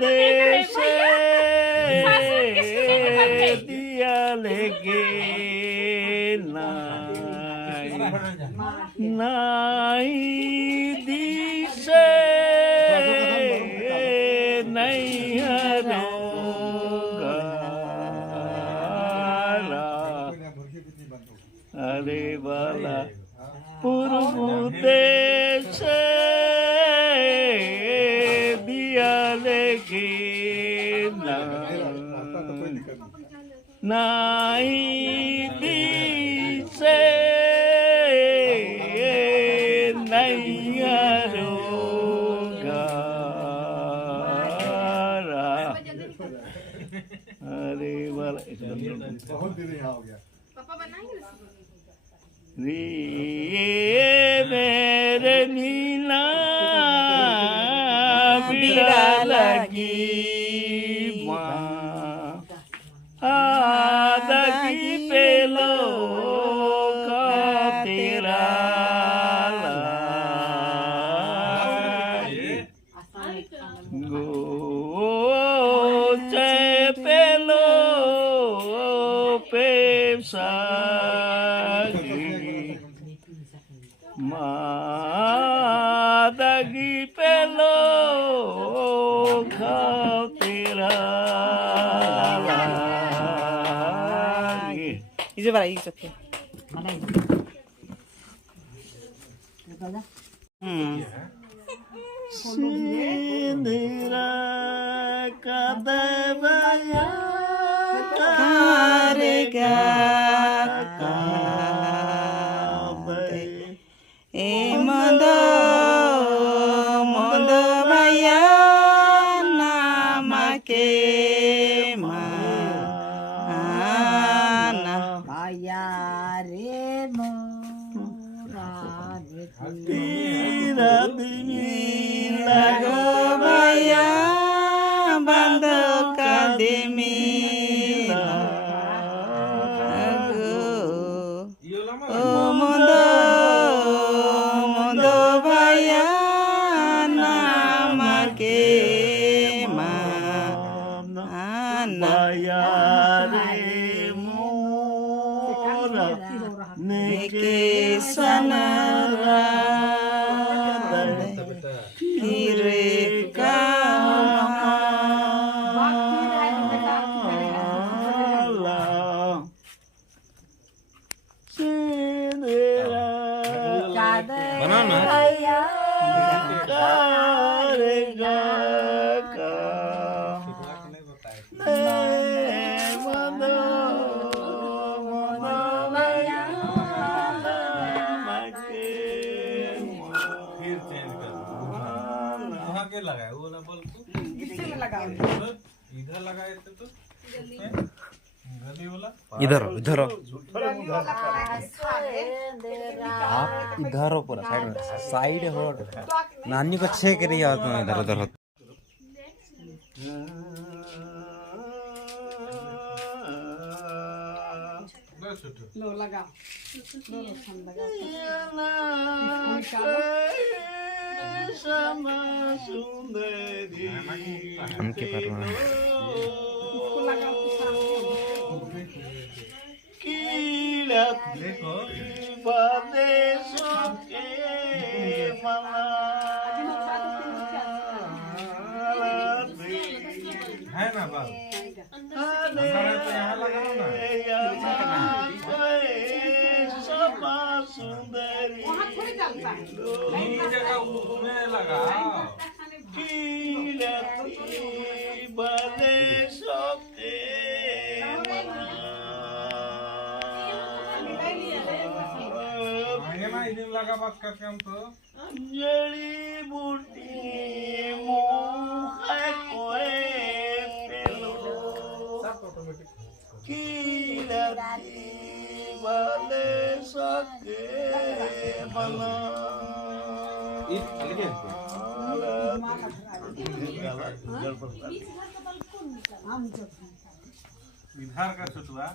देश दिया लेके नाई दिशे नहीं हरोगा अरे वाला पूर्व देश दिया लेके नाई दिशे नहीं हरोगा अरे वाला बहुत देर यहाँ हो गया पापा बनाएंगे रे मेरे नीला बिड़ा लगी माँ आदगी पेलो का तेरा गोचे पेलो पेशा मादगी पेलो खाओ तेरा Itu para itu oke. Mana itu? Apa Sindira kadabaya Karega mondo mondo baya nama ke mana Bayare murare tira dini lago baya bando kademi oh mondo mondo baya nama ke mana bayare mora neke sanara kireka banana karega ka फिर change कर वहाँ के लगाए वो ना बोल तू इधर लगाए थे तो गली वाला इधर इधर आप इधर हो पूरा साइड हो नानी को छेक रही है तुम इधर उधर हो लो लगाओ लो हम लगाओ हमके परवाह इसको लगाओ तो सामने देखो परदेशों के है ना बाल अंदर है तो यहाँ लगाओ ना वहाँ थोड़ी चलता है तीन जगह उसमें लगाओ आगे ना इधर लगा बात करके हम तो जड़ी बूटी मुँह कोए पेलो कीलती वाले सके बना इधर का छुटवा